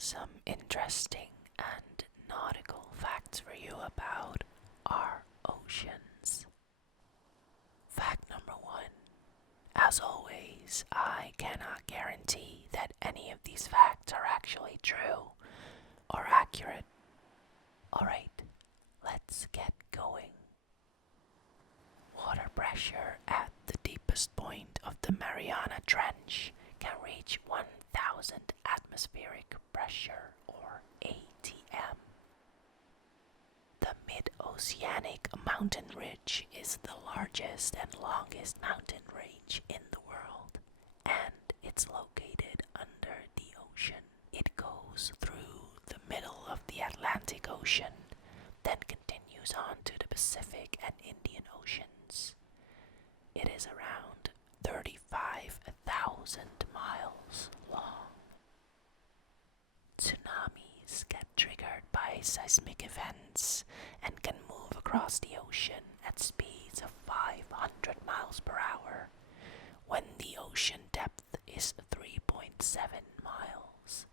some interesting and nautical facts for you about our oceans. Fact number 1. As always, I cannot guarantee that any of these facts are actually true or accurate. Alright, let's get going. Water pressure at the deepest point of the Mariana Trench can reach 1,000 atmospheric pressure, or ATM. The mid-oceanic mountain ridge is the largest and longest mountain range in the world, and it's located under the ocean. It goes through the middle of the Atlantic Ocean, then continues on to the Pacific and Indian Oceans. It is around 35,000 miles long. Tsunamis get triggered by seismic events and can move across the ocean at speeds of 500 miles per hour when the ocean depth is 3.7 miles.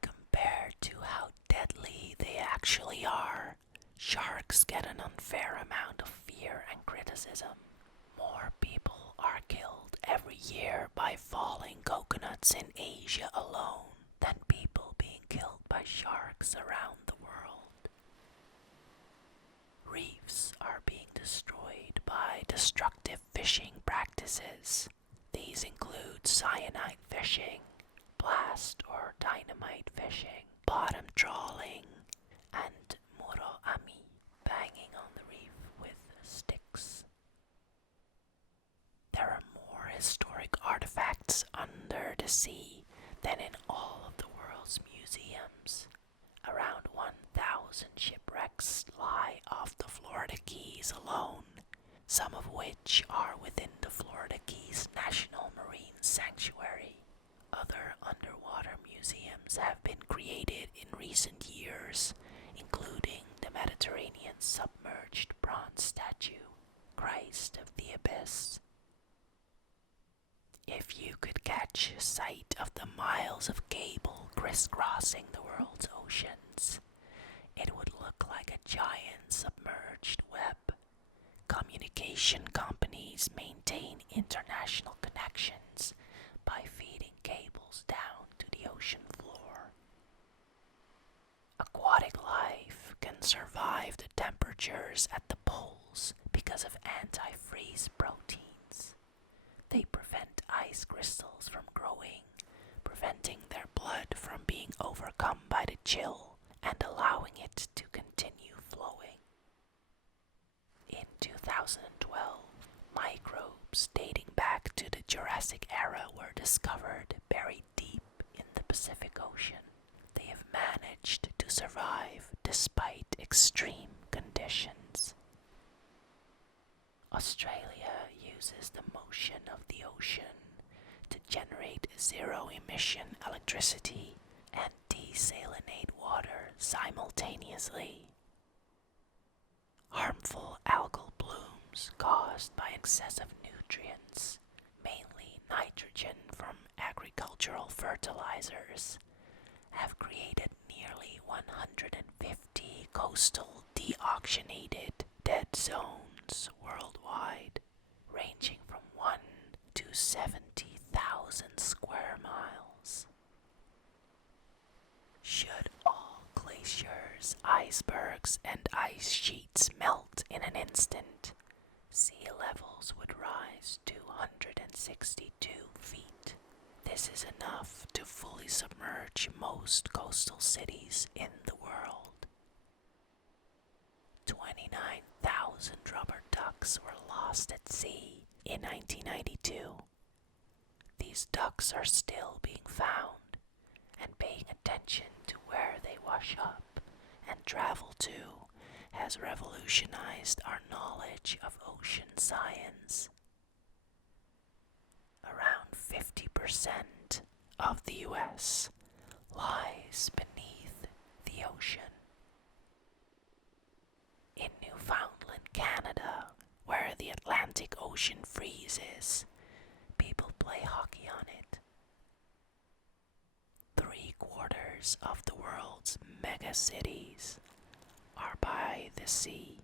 Compared to how deadly they actually are, sharks get an unfair amount of fear and criticism. More people are killed every year by falling coconuts in Asia alone than people being killed by sharks around the world. Reefs are being destroyed by destructive fishing practices. These include cyanide fishing, blast or dynamite fishing, bottom trawling, and muroami, banging on the reef with sticks. There are more historic artifacts under the sea than in all of the world's museums. Around 1,000 shipwrecks lie off the Florida Keys alone, some of which are within the Florida Keys National Marine Sanctuary. Other underwater museums have been created in recent years, including the Mediterranean submerged bronze statue, Christ of the Abyss. If you could catch sight of the miles of cable crisscrossing the world's oceans, it would look like a giant submerged web. Communication companies maintain international connections by feeding cables down to the ocean floor. Aquatic life can survive the temperatures at the poles because of antifreeze proteins. They prevent ice crystals from growing, preventing their blood from being overcome by the chill and allowing it to continue flowing. In 2012, microbes dating back to the Jurassic era were discovered buried deep in the Pacific Ocean. They have managed to survive despite extreme conditions. Australia uses the motion of the ocean to generate zero-emission electricity and desalinate water simultaneously. Harmful algal blooms caused by excessive nutrients, mainly nitrogen from agricultural fertilizers, have created nearly 150 coastal deoxygenated dead zones worldwide, ranging from 1 to 70,000 square miles. Should all glaciers, icebergs, and ice sheets melt in an instant, sea levels would rise 262 feet. This is enough to fully submerge most coastal cities in the world. 29,000 rubber ducks were lost at sea in 1992. These ducks are still being found, and paying attention to where they wash up and travel to has revolutionized our knowledge of ocean science. Around 50% of the US lies beneath the ocean. In Newfoundland, Canada, where the Atlantic Ocean freezes, people play hockey on it. quarters of the world's megacities are by the sea.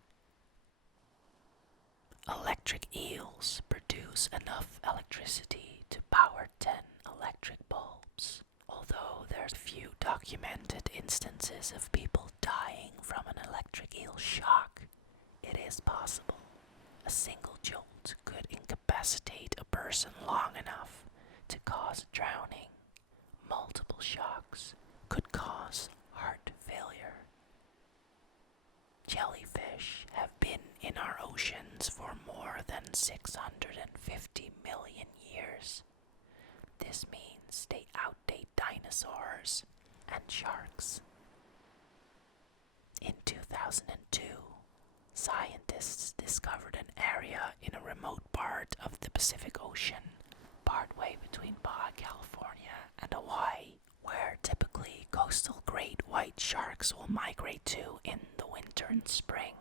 Electric eels produce enough electricity to power 10 electric bulbs. Although there's few documented instances of people dying from an electric eel shock, it is possible. A single jolt could incapacitate a person long enough to cause drowning. Multiple shocks could cause heart failure. Jellyfish have been in our oceans for more than 650 million years. This means they outdate dinosaurs and sharks. In 2002, scientists discovered an area in a remote part of the Pacific Ocean, partway between Baja California and Hawaii, where typically coastal great white sharks will migrate to in the winter and spring.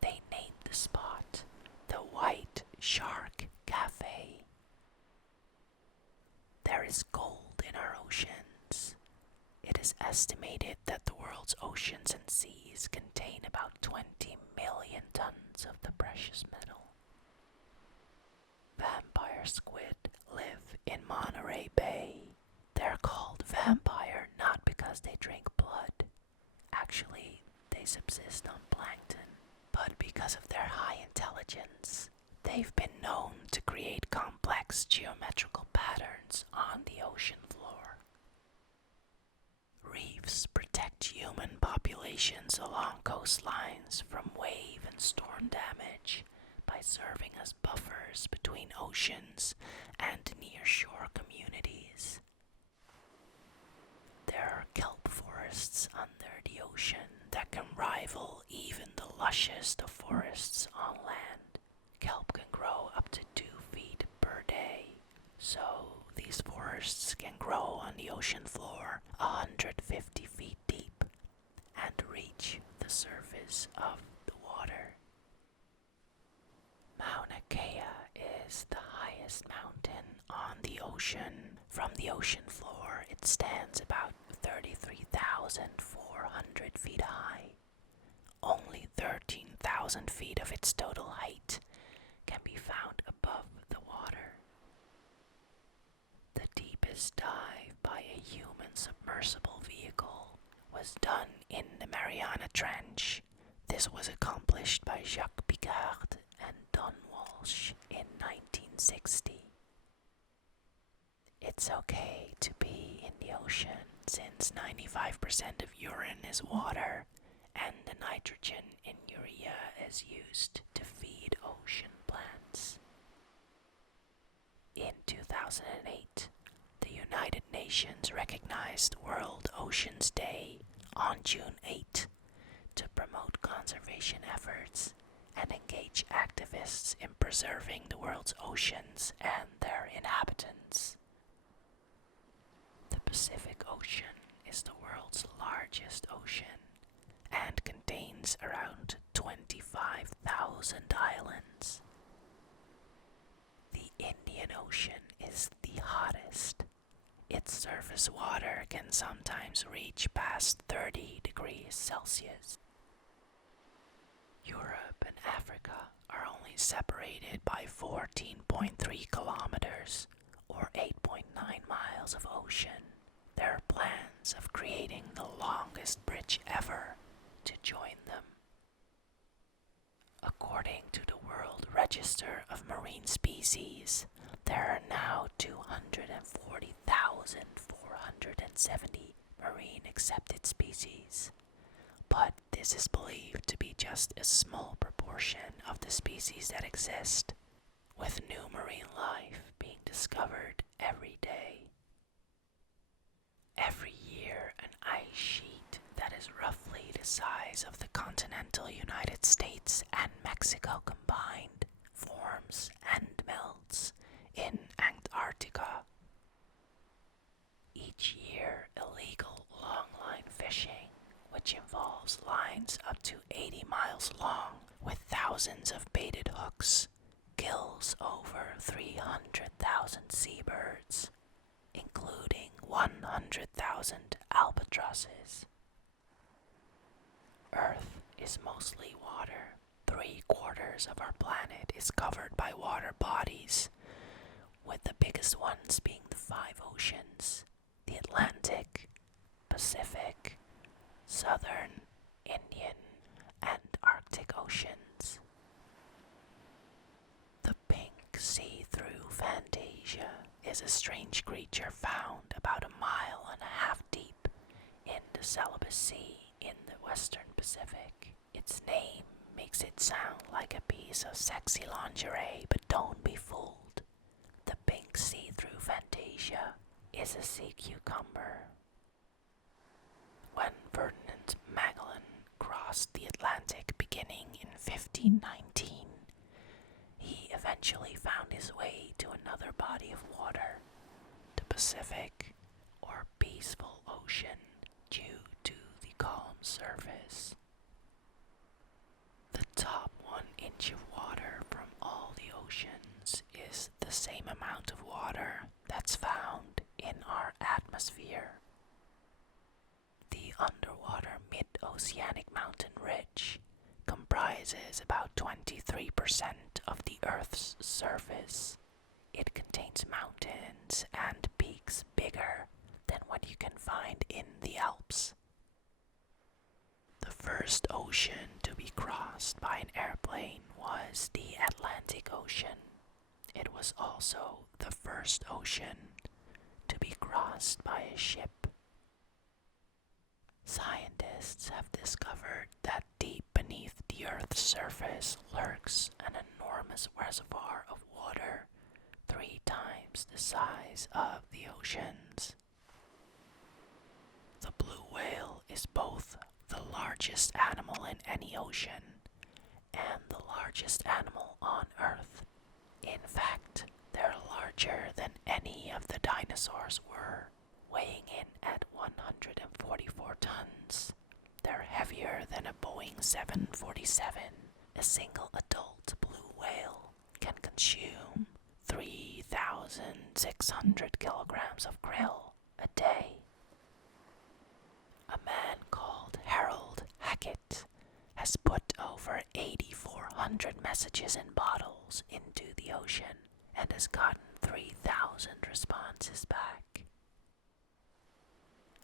They named the spot the White Shark Cafe. There is gold in our oceans. It is estimated that the world's oceans and seas contain about 20 million tons of the precious metal. Vampire squid live in Monterey Bay. They're called vampire not because they drink blood. Actually, they subsist on plankton, but because of their high intelligence. They've been known to create complex geometrical patterns on the ocean floor. Reefs protect human populations along coastlines from wave and storm damage by serving as buffers between oceans and near-shore communities. There are kelp forests under the ocean that can rival even the lushest of forests on land. Kelp can grow up to 2 feet per day, so these forests can grow on the ocean floor 150 feet deep and reach the surface of the water. Mauna Kea is the highest mountain on the ocean. From the ocean floor, it stands about 33,400 feet high. Only 13,000 feet of its total height can be found above the water. The deepest dive by a human submersible vehicle was done in the Mariana Trench. This was accomplished by Jacques Picard and Don Walsh in 1960. It's okay to be in the ocean since 95% of urine is water and the nitrogen in urea is used to feed ocean plants. In 2008, the United Nations recognized World Oceans Day on June 8 to promote conservation efforts and engage activists in preserving the world's oceans and their inhabitants. The Pacific Ocean is the world's largest ocean and contains around 25,000 islands. The Indian Ocean is the hottest. Its surface water can sometimes reach past 30 degrees Celsius. Europe and Africa are only separated by 14.3 kilometers or 8.9 miles of ocean. There are plans of creating the longest bridge ever to join them. According to the World Register of Marine Species, there are now 240,470 marine accepted species, but this is believed to be just a small proportion of the species that exist, with new marine life being discovered every day. Every year, an ice sheet that is roughly the size of the continental United States and Mexico combined forms and melts in Antarctica. Each year, illegal longline fishing, which involves lines up to 80 miles long with thousands of baited hooks, kills over 300,000 seabirds, including 100,000 albatross. albatrosses. Earth is mostly water. 3/4 of our planet is covered by water bodies, with the biggest ones being the 5 oceans: the Atlantic, Pacific, Southern, Indian, and Arctic Oceans. The pink see-through Fantasia is a strange creature found about 1.5 miles deep in the Celebes Sea in the western Pacific. Its name makes it sound like a piece of sexy lingerie, but don't be fooled. The pink see-through Fantasia is a sea cucumber. When Ferdinand Magellan crossed the Atlantic beginning in 1519, he eventually found his way to another body of water, the Pacific, or peaceful ocean, due to the calm surface. The top 1 inch of water from all the oceans is the same amount of water that's found in our atmosphere. The underwater mid-oceanic mountain ridge comprises about 23% of the Earth's surface. It contains mountains and peaks bigger than what you can find in the Alps. The first ocean to be crossed by an airplane was the Atlantic Ocean. It was also the first ocean to be crossed by a ship. Scientists have discovered that deep beneath the Earth's surface lurks an enormous reservoir of water, 3 times the size of the oceans. The blue whale is both the largest animal in any ocean and the largest animal on Earth. In fact, they're larger than any of the dinosaurs were, weighing in at 144 tons. They're heavier than a Boeing 747. A single adult blue whale can consume 3,600 kilograms of krill a day. A man called Harold Hackett has put over 8,400 messages in bottles into the ocean and has gotten 3,000 responses back.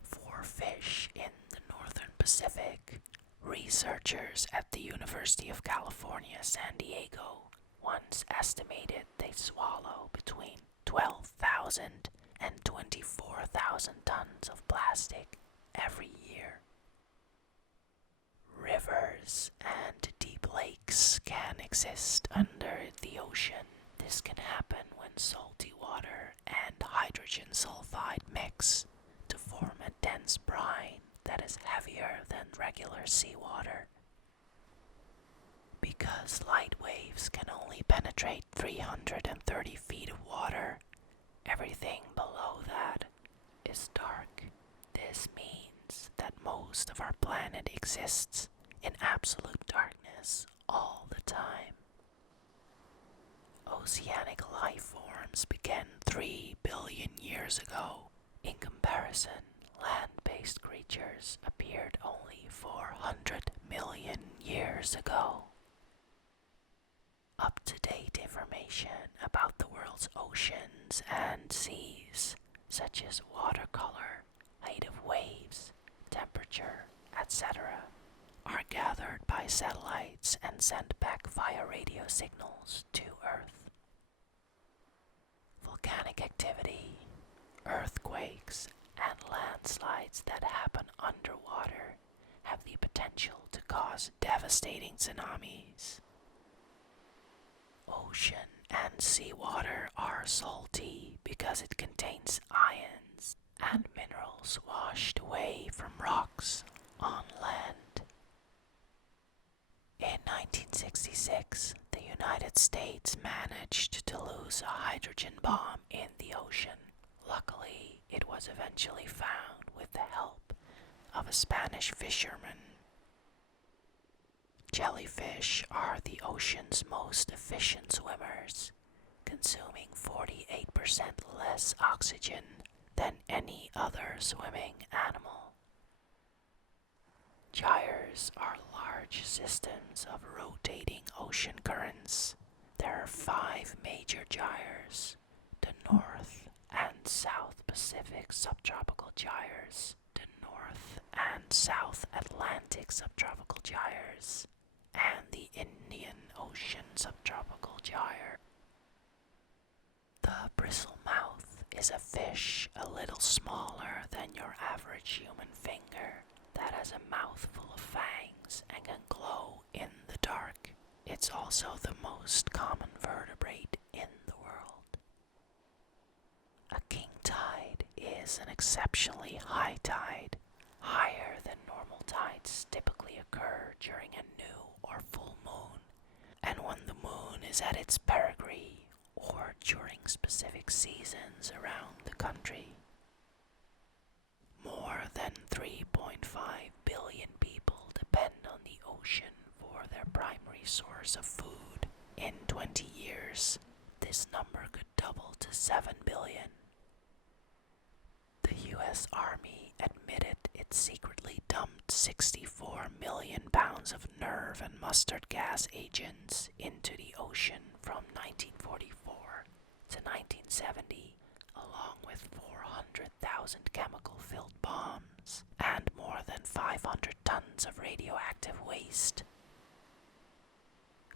For fish in the northern Pacific, researchers at the University of California, San Diego once estimated they swallow between 12,000 and 24,000 tons of plastic every year. Rivers and deep lakes can exist under the ocean. This can happen when salty water and hydrogen sulfide mix to form a dense brine that is heavier than regular seawater. Because light waves can only penetrate 330 feet of water, everything below that is dark. This means that most of our planet exists in absolute darkness all the time. Oceanic life forms began 3 billion years ago. In comparison, land-based creatures appeared only 400 million years ago. Up-to-date information about the world's oceans and seas, such as water color, height of waves, temperature, etc., are gathered by satellites and sent back via radio signals to Earth. Volcanic activity, earthquakes, and landslides that happen underwater have the potential to cause devastating tsunamis. Ocean and seawater are salty because it contains ions and minerals washed away from rocks on land. In 1966, the United States managed to lose a hydrogen bomb in the ocean. Luckily, it was eventually found with the help of a Spanish fisherman. Jellyfish are the ocean's most efficient swimmers, consuming 48% less oxygen than any other swimming animal. Gyres are large systems of rotating ocean currents. There are 5 major gyres: the North and South Pacific subtropical gyres, the North and South Atlantic subtropical gyres, and the Indian Ocean subtropical gyre. The bristlemouth is a fish a little smaller than your average human finger that has a mouthful of fangs and can glow in the dark. It's also the most common vertebrate in the world. A king tide is an exceptionally high tide. Higher than normal tides typically occur during a new or full moon, and when the moon is at its perigee or during specific seasons around the country. More than 3.5 billion people depend on the ocean for their primary source of food. In 20 years, this number could double to 7 billion. The US Army admitted it secretly dumped 64 million pounds of nerve and mustard gas agents into the ocean from 1944 to 1970, along with 400,000 chemical-filled bombs and more than 500 tons of radioactive waste.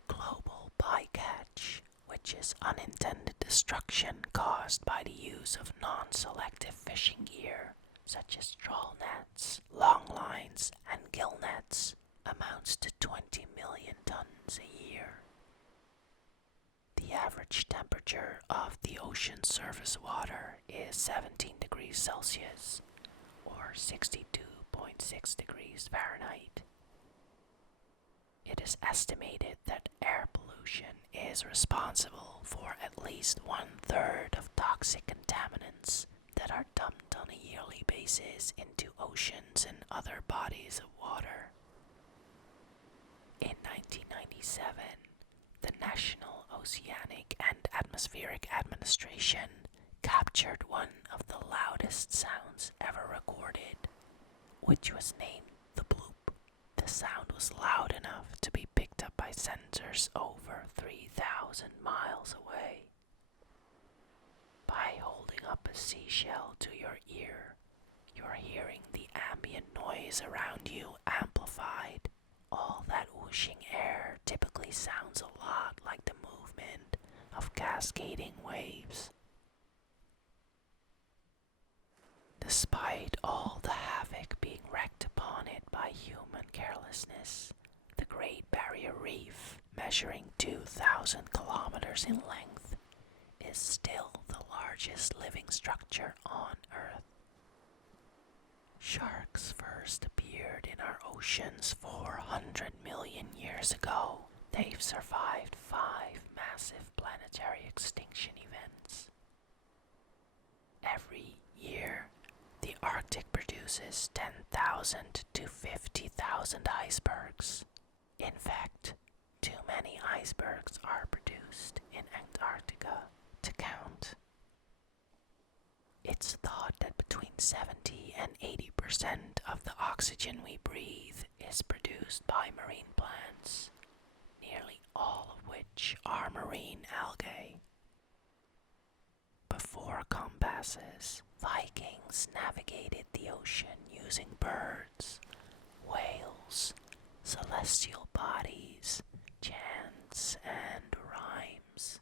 Global bycatch, which is unintended destruction caused by the use of non-selective fishing gear, such as trawl nets, long lines, and gill nets, amounts to 20 million tons a year. The average temperature of the ocean surface water is 17 degrees Celsius, or 62.6 degrees Fahrenheit. It is estimated that air pollution is responsible for at least 1/3 of toxic contaminants that are dumped on a yearly basis into oceans and other bodies of water. In 1997, the National Oceanic and Atmospheric Administration captured one of the loudest sounds ever recorded, which was named the bloop. The sound was loud enough to be picked up by sensors over 3,000 miles away. By holding up a seashell to your ear, you're hearing the ambient noise around you amplified. All that whooshing air typically sounds a lot like the movement of cascading waves. Despite all the havoc being wreaked upon it by human carelessness, the Great Barrier Reef, measuring 2,000 kilometers in length, is still the largest living structure on Earth. Sharks first appeared in our oceans 400 million years ago. They've survived 5 massive planetary extinction events. Every year, the Arctic produces 10,000 to 50,000 icebergs. In fact, too many icebergs are produced in Antarctica to count. It's thought that between 70 and 80% of the oxygen we breathe is produced by marine plants, nearly all of which are marine algae. Before compasses, Vikings navigated the ocean using birds, whales, celestial bodies, chants, and rhymes.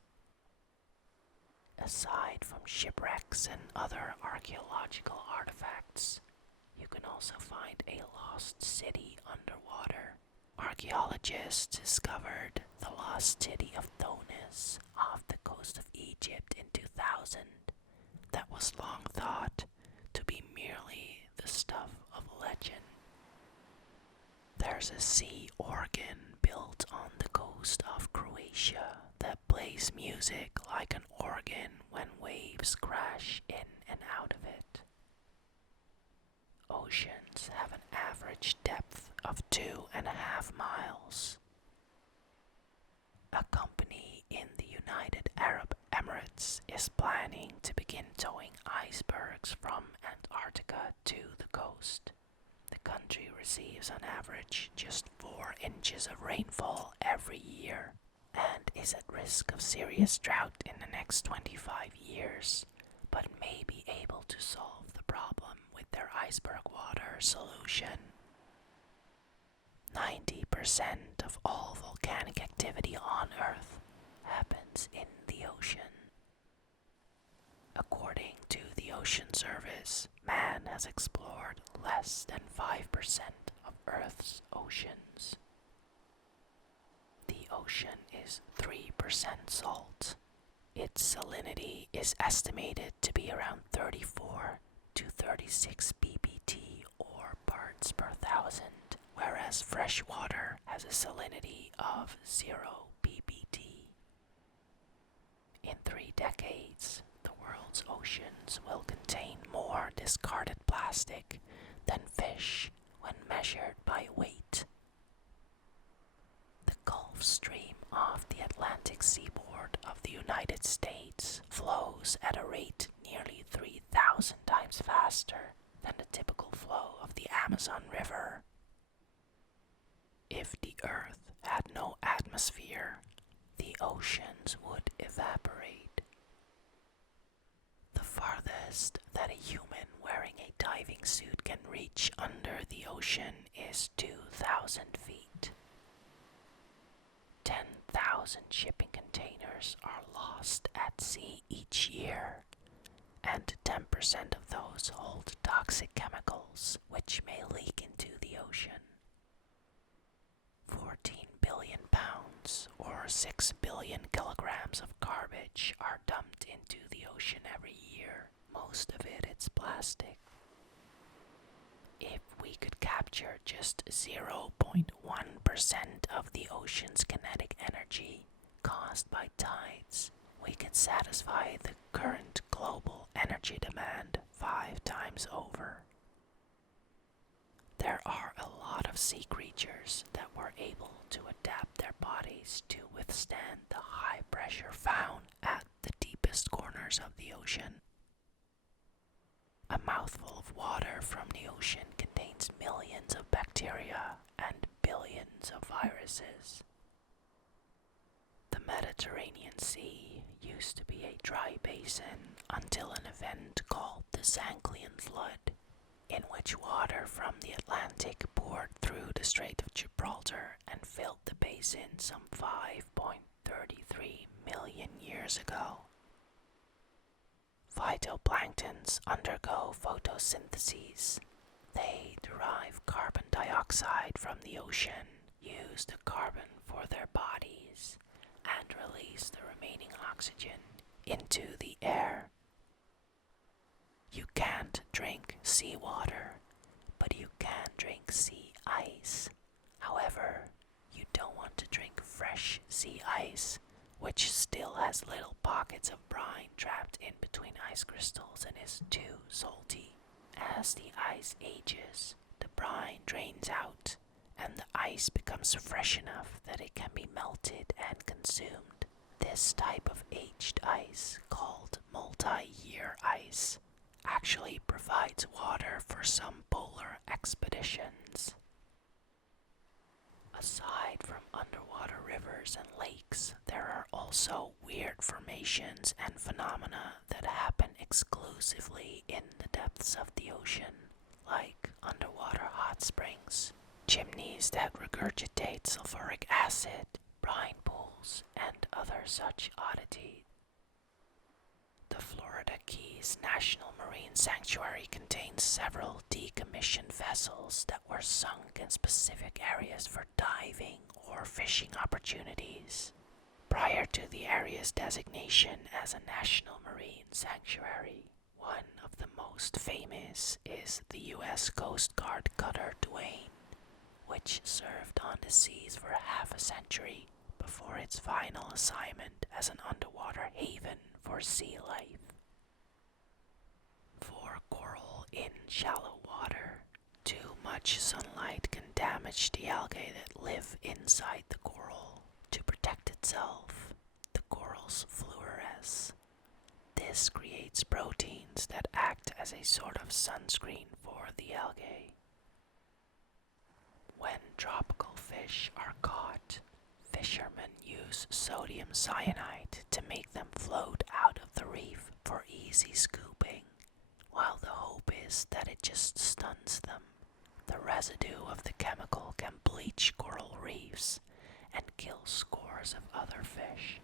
Aside from shipwrecks and other archaeological artifacts, you can also find a lost city underwater. Archaeologists discovered the lost city of Thonis off the coast of Egypt in 2000 that was long thought to be merely the stuff of legend. There's a sea organ built on the coast of Croatia that plays music like an organ when waves crash in and out of it. Oceans have an average depth of 2.5 miles. A company in the United Arab Emirates is planning to begin towing icebergs from Antarctica to the coast. The country receives on average just 4 inches of rainfall every year and is at risk of serious drought in the next 25 years, but may be able to solve the problem with their iceberg water solution. 90% of all volcanic activity on Earth happens in the ocean. According to the Ocean Service, man has explored less than 5% of Earth's oceans. The ocean is 3% salt. Its salinity is estimated to be around 34 to 36 ppt or parts per thousand, whereas fresh water has a salinity of 0 ppt. In 3 decades, the world's oceans will contain more discarded plastic than fish when measured by weight. The Gulf Stream off the Atlantic seaboard of the United States flows at a rate nearly 3,000 times faster than the typical flow of the Amazon River. If the Earth had no atmosphere, the oceans would evaporate. The farthest that a human wearing a diving suit can reach under the ocean is 2,000 feet. 10,000 shipping containers are lost at sea each year, and 10% of those hold toxic chemicals which may leak into the ocean. 14 billion pounds or 6 billion kilograms of garbage are dumped into the ocean every year. Most of it's plastic. If we could capture just 0.1% of the ocean's kinetic energy caused by tides, we could satisfy the current global energy demand 5 times over. There are a lot of sea creatures that were able to adapt their bodies to withstand the high pressure found at the deepest corners of the ocean. A mouthful of water from the ocean contains millions of bacteria and billions of viruses. The Mediterranean Sea used to be a dry basin until an event called the Zanclean Flood, in which water from the Atlantic poured through the Strait of Gibraltar and filled the basin some 5.33 million years ago. Phytoplanktons undergo photosynthesis. They derive carbon dioxide from the ocean, use the carbon for their bodies, and release the remaining oxygen into the air. You can't drink seawater, but you can drink sea ice. However, you don't want to drink fresh sea ice, which still has little pockets of brine trapped in between ice crystals and is too salty. As the ice ages, the brine drains out, and the ice becomes fresh enough that it can be melted and consumed. This type of aged ice, called multi-year ice, actually provides water for some polar expeditions. Aside from underwater rivers and lakes, there are also weird formations and phenomena that happen exclusively in the depths of the ocean, like underwater hot springs, chimneys that regurgitate sulfuric acid, brine pools, and other such oddities. The Florida Keys National Marine Sanctuary contains several decommissioned vessels that were sunk in specific areas for diving or fishing opportunities. Prior to the area's designation as a National Marine Sanctuary, one of the most famous is the U.S. Coast Guard cutter Duane, which served on the seas for half a century before its final assignment as an underwater haven for sea life. For coral in shallow water, too much sunlight can damage the algae that live inside the coral. To protect itself, the corals fluoresce. This creates proteins that act as a sort of sunscreen for the algae. When tropical fish are caught, fishermen use sodium cyanide to make them float out of the reef for easy scooping, while the hope is that it just stuns them. The residue of the chemical can bleach coral reefs and kill scores of other fish.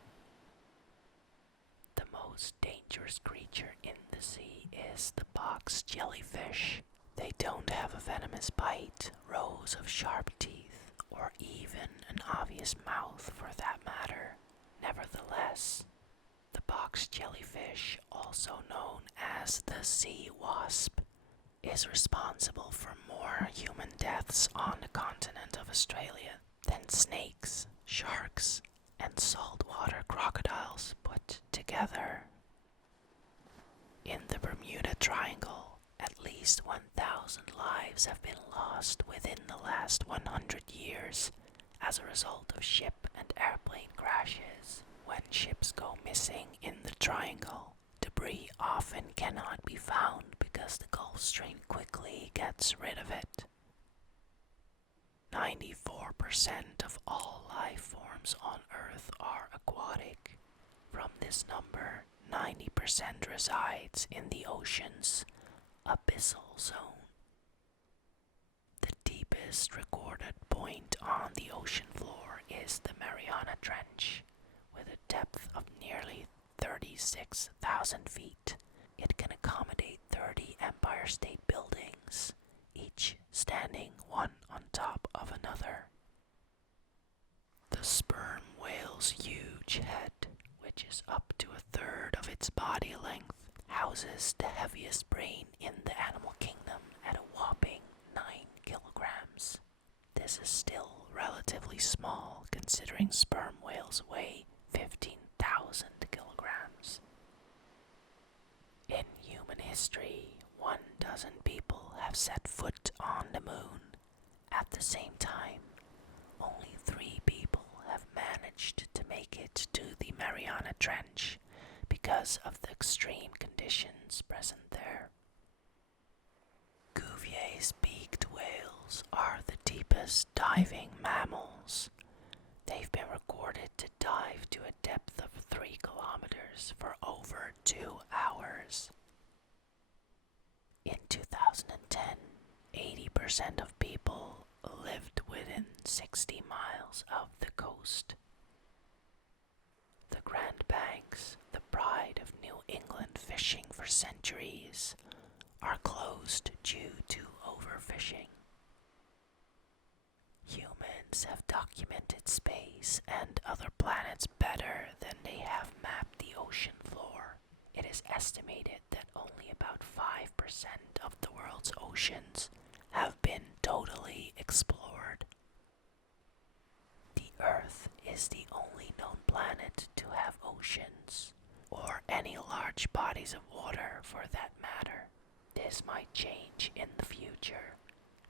The most dangerous creature in the sea is the box jellyfish. They don't have a venomous bite, rows of sharp teeth, or even an obvious mouth for that matter. Nevertheless, the box jellyfish, also known as the sea wasp, is responsible for more human deaths on the continent of Australia than snakes, sharks, and saltwater crocodiles put together. In the Bermuda Triangle, at least 1,000 lives have been lost within the last 100 years as a result of ship and airplane crashes. When ships go missing in the triangle, debris often cannot be found because the Gulf Stream quickly gets rid of it. 94% of all life forms on Earth are aquatic. From this number, 90% resides in the ocean's abyssal zone. The deepest recorded point on the ocean floor is the Mariana Trench, with a depth of nearly 36,000 feet. It can accommodate 30 Empire State Buildings, each standing one on top of another. The sperm whale's huge head, which is up to a third of its body length, houses the heaviest brain in the animal kingdom at a whopping 9 kilograms. This is still relatively small considering sperm whales weigh 15,000 kilograms. In human history, 12 people have set foot on the moon. At the same time, only 3 people have managed to make it to the Mariana Trench because of the extreme conditions present there. Cuvier's beaked whales are the deepest diving mammals. They've been recorded to dive to a depth of 3 kilometers for over 2 hours. In 2010, 80% of people lived within 60 miles of the coast. The Grand Banks, the pride of New England fishing for centuries, are closed due to overfishing. Humans have documented space and other planets better than they have mapped the ocean floor. It is estimated that only about 5% of the world's oceans have been totally explored. The Earth is the only known planet to have oceans, or any large bodies of water for that matter. This might change in the future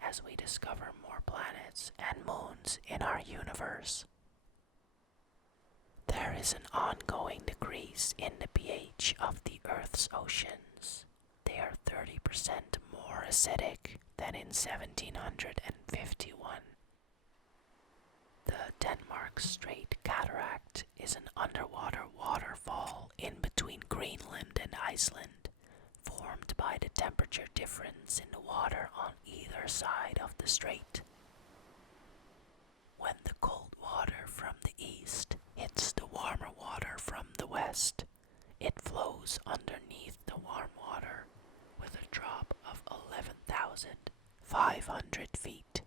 as we discover more planets and moons in our universe. There is an ongoing decrease in the pH of the Earth's oceans. They are 30% more acidic than in 1751. The Denmark Strait Cataract is an underwater waterfall in between Greenland and Iceland, formed by the temperature difference in the water on either side of the strait. When the cold water from the east hits the warmer water from the west, it flows underneath the warm water with a drop of 11,500 feet.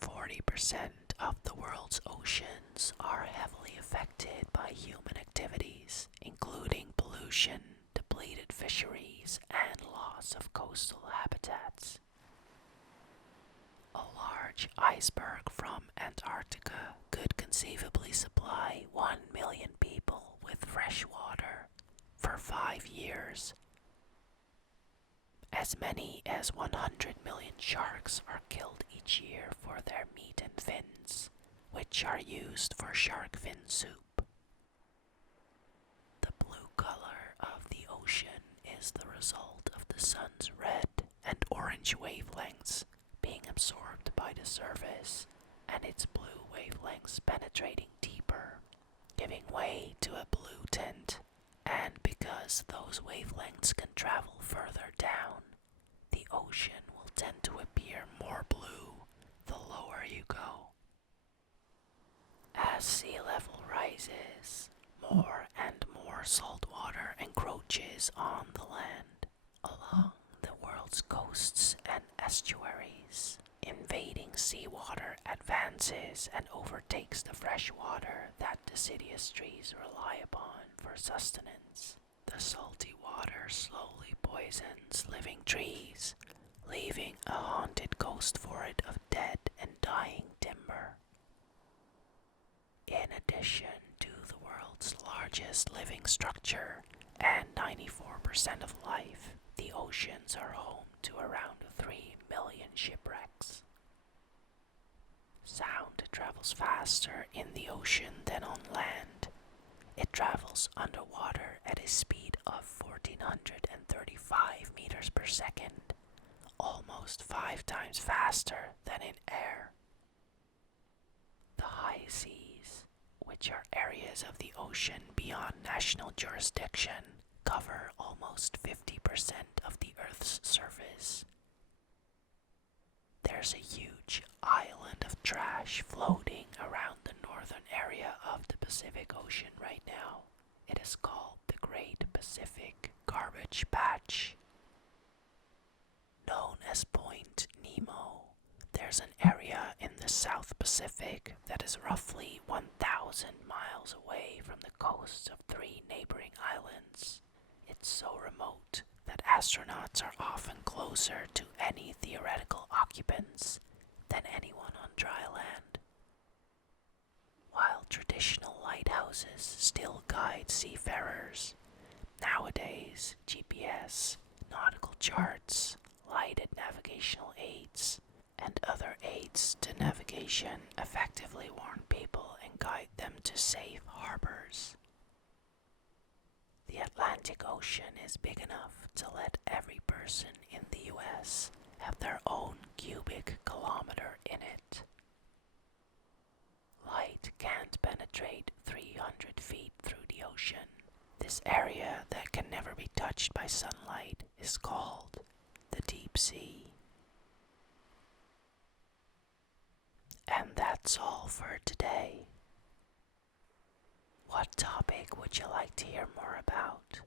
40% of the world's oceans are heavily affected by human activities, including pollution, depleted fisheries, and loss of coastal habitats. A large iceberg from Antarctica could conceivably supply 1 million people with fresh water for 5 years. As many as 100 million sharks are killed each year for their meat and fins, which are used for shark fin soup. The blue color of the ocean is the result of the sun's red and orange wavelengths being absorbed the surface, and its blue wavelengths penetrating deeper, giving way to a blue tint. And because those wavelengths can travel further down, the ocean will tend to appear more blue the lower you go. As sea level rises, more and more salt water encroaches on the land along the world's coasts and estuaries. Invading seawater advances and overtakes the fresh water that deciduous trees rely upon for sustenance. The salty water slowly poisons living trees, leaving a haunted ghost forest of dead and dying timber. In addition to the world's largest living structure and 94% of life, the oceans are home to around 3 million shipwrecks. Sound travels faster in the ocean than on land. It travels underwater at a speed of 1,435 meters per second, almost 5 times faster than in air. The high seas, which are areas of the ocean beyond national jurisdiction, cover almost 50% of the Earth's surface. There's a huge island of trash floating around the northern area of the Pacific Ocean right now. It is called the Great Pacific Garbage Patch. Known as Point Nemo, there's an area in the South Pacific that is roughly 1,000 miles away from the coasts of 3 neighboring islands. It's so remote that astronauts are often closer to any theoretical occupants than anyone on dry land. While traditional lighthouses still guide seafarers, nowadays GPS, nautical charts, lighted navigational aids, and other aids to navigation effectively warn people and guide them to safe harbors. The Atlantic Ocean is big enough to let every person in the US have their own cubic kilometer in it. Light can't penetrate 300 feet through the ocean. This area that can never be touched by sunlight is called the deep sea. And that's all for today. What topic would you like to hear more about?